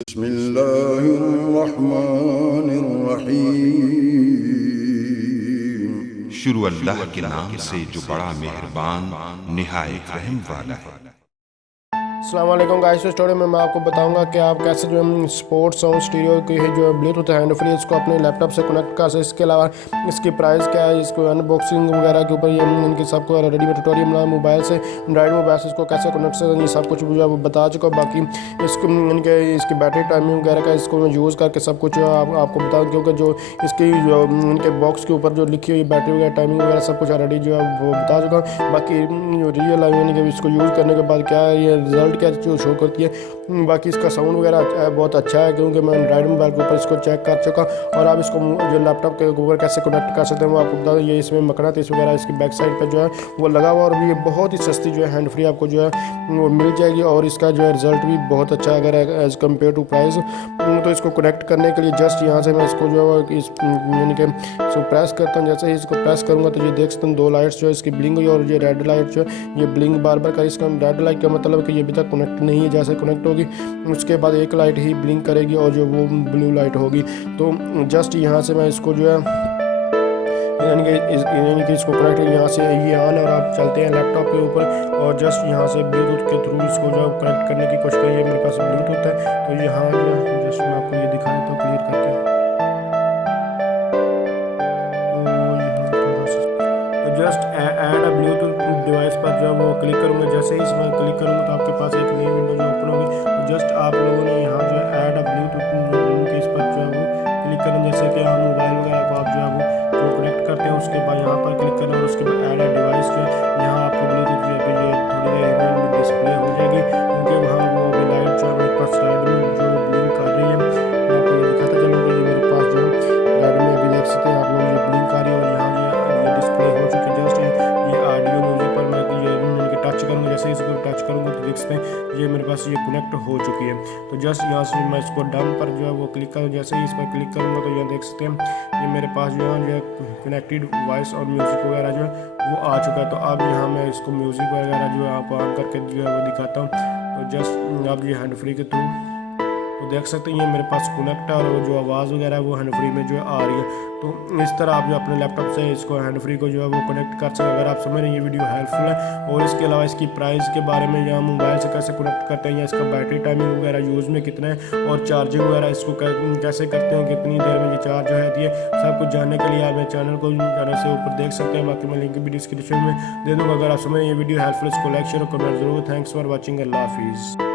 बिस्मिल्लाहिर्रहमानिर्रहीम। शुरू अल्लाह के नाम से जो बड़ा मेहरबान निहायत रहम वाला है। अस्सलाम वालेकुम गाइस। इस स्टोरी में मैं आपको बताऊंगा कि आप कैसे जो है स्पोर्ट्स साउंड स्टीरियो की है जो ब्लूटूथ हैंड फ्री इसको अपने लैपटॉप से कनेक्ट कर सकते। इसके अलावा इसकी प्राइस क्या है, इसको अनबॉक्सिंग वगैरह के ऊपर ये इनकी सबको रेडीमेड ट्यूटोरियल मिला मोबाइल से एंड्रॉइड मोबाइल से इसको कैसे कनेक्ट से ये सब कुछ जो है वो बता चुका। बाकी इसको इसकी बैटरी टाइमिंग वगैरह का इसको मैं यूज़ करके सब कुछ आपको बताऊँ, क्योंकि जो इसकी जो इनके बॉक्स के ऊपर जो लिखी हुई बैटरी वगैरह टाइमिंग वगैरह सब कुछ ऑलरेडी जो है वो बता चुका। बाकी रियल यानी कि इसको यूज़ करने के बाद क्या ये रिजल्ट क्या जो शो करती है। बाकी इसका साउंड वगैरह बहुत अच्छा है, क्योंकि मैं एंड्रॉइड मोबाइल के ऊपर इसको चेक कर चुका। और आप इसको जो लैपटॉप के ऊपर कैसे कनेक्ट कर सकते हैं वो आपको बता दें। ये इसमें मकनातीस वगैरह इसकी बैक साइड पे जो है वो लगा हुआ, और भी ये बहुत ही सस्ती जो है हैंड फ्री आपको जो है वो मिल जाएगी। और इसका जो है रिजल्ट भी बहुत अच्छा है अगर एज़ कम्पेयर टू प्राइस। तो इसको कनेक्ट करने के लिए जस्ट यहाँ से मैं इसको जो है यानी कि इसको प्रेस करता हूँ। जैसे ही इसको प्रेस करूँगा तो ये देख सकते हैं दो लाइट्स जो है इसकी ब्लिंक हुई, और ये रेड लाइट जो है ये ब्लिंक बार बार कर। इसका रेड लाइट का मतलब कि ये अभी तक कनेक्ट नहीं है, जैसे कनेक्ट होगी उसके बाद एक लाइट ही ब्लिंक करेगी और जो वो ब्लू लाइट होगी। तो जस्ट यहाँ से मैं इसको जो है यानी कि इसको कनेक्ट यहाँ से ये ऑन, और आप चलते हैं लैपटॉप के ऊपर और जस्ट यहाँ से ब्लूटूथ के थ्रू इसको जो है कनेक्ट करने की कोशिश करिए। मेरे पास ब्लूटूथ है तो यहाँ जो है जस्ट मैं आपको ये दिखा देता हूँ क्लियर करके। तो जस्ट ऐड अ ब्लूटूथ डिवाइस पर जो है वो क्लिक करूँगा। जैसे ही इसमें क्लिक करूँगा तो आपके पास एक नई विंडो जो ओपन होगी। तो जस्ट आप लोगों ने यहाँ जो है ऐड अ ब्लूटूथ के इस पर जो है वो क्लिक करें। जैसे कि आप मोबाइल वगैरह को आप जो है वो कनेक्ट करते हैं उसके बाद यहाँ पर क्लिक करें, और उसके बाद ऐड अ डिवाइस जो है यहाँ आपको ब्लूटूथ जो है ये थोड़ी देर में डिस्प्ले हो जाएगी, क्योंकि वहाँ वो लाइट जो है मेरे पास साइड में जो ब्लिंक कर रही है। मैं आपको ये दिखाता चलूँगा, ये मेरे पास जो है साइड में अभी देख सकते हैं आप लोग ये ब्लिंक कर रही है, और यहाँ ये डिस्प्ले हो चुकी है। जस्ट ये ऑडियो म्यूजिक पर मैं ये टच करूँगा। जैसे इसको टच करूँगा तो देख सकते हैं ये मेरे पास ये कनेक्ट हो चुकी है। तो जस्ट यहाँ से मैं इसको डन पर जो है वो क्लिक करूँ। जैसे ही इस पर क्लिक करूँगा तो यहाँ देख सकते हैं ये मेरे पास जो है कनेक्टेड वॉइस और म्यूज़िक वगैरह जो है वो आ चुका है। तो अब यहाँ मैं इसको म्यूज़िक वगैरह जो है आपको ऑन करके जो है वो दिखाता हूँ। तो जस्ट आप ये हैंड फ्री के थ्रू तो देख सकते हैं ये मेरे पास कनेक्ट है, और वो जो आवाज़ वगैरह है वो हैंड फ्री में जो है आ रही है। तो इस तरह आप जो अपने लैपटॉप से इसको हैंड फ्री को जो है वो कनेक्ट कर सकते हैं। अगर आप समझ रहे हैं ये वीडियो हेल्पफुल है, और इसके अलावा इसकी प्राइस के बारे में या मोबाइल से कैसे कनेक्ट करते हैं, या इसका बैटरी टाइमिंग वगैरह यूज़ में कितना है, और चार्जिंग वगैरह इसको कैसे करते हैं, कितनी देर में ये चार्ज है, ये सब कुछ जानने के लिए आप मेरे चैनल को चैनल से ऊपर देख सकते हैं। बाकी मैं लिंक भी डिस्क्रिप्शन में दे दूँगा। अगर आप समझ ये वीडियो हेल्पफुल इसको लाइक शेयर और कमेंट जरूर। Thanks for watching. अल्लाह हाफिज़।